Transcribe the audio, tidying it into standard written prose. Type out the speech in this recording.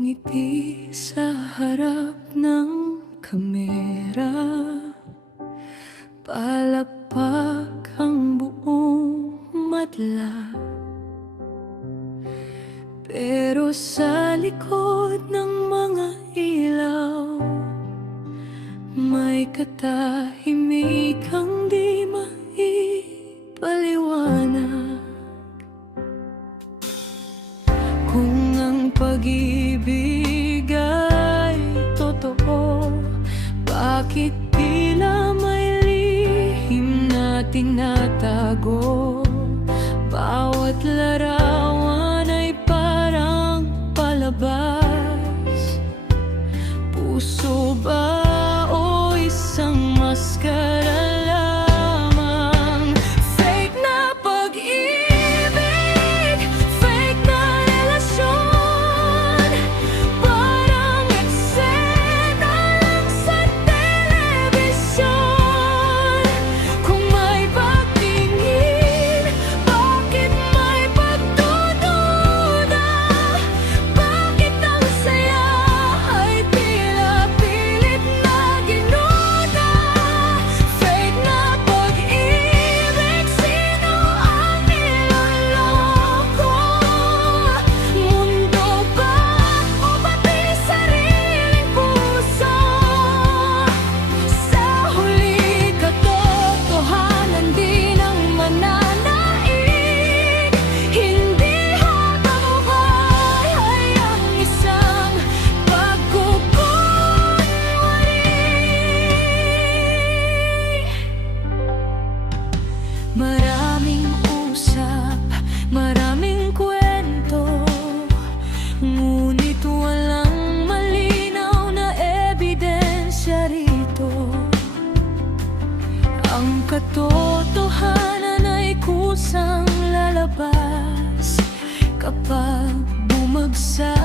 ngiti sa harap ng kamera, palakpak ang buong madla. Pero sa likod ng mga ilaw, may katahimikang di maipaliwanag. Kung ang pag-ibig ay totoo, bakit tila may lihim na tinatago? Bawat larawan ay parang palabas. Puso ba o isang maskara lamang? Fake na pag-ibig, fake na relasyon, parang eksena lang sa telebisyon. Kung may pagtingin, bakit may pagdududa? Bakit ang saya ay tila pilit na ginuda? Fake na pag-ibig, sino ang niloloko? Mundo ba o pati sariling puso? Sa huli, katotohanan din ang mananaig. Hindi habang buhay ay ang isang pagkukunwari. Maraming usap, maraming kwento, ngunit walang malinaw na ebidensya rito. Ang katotohanan ay kusang lalabas kapag bumagsak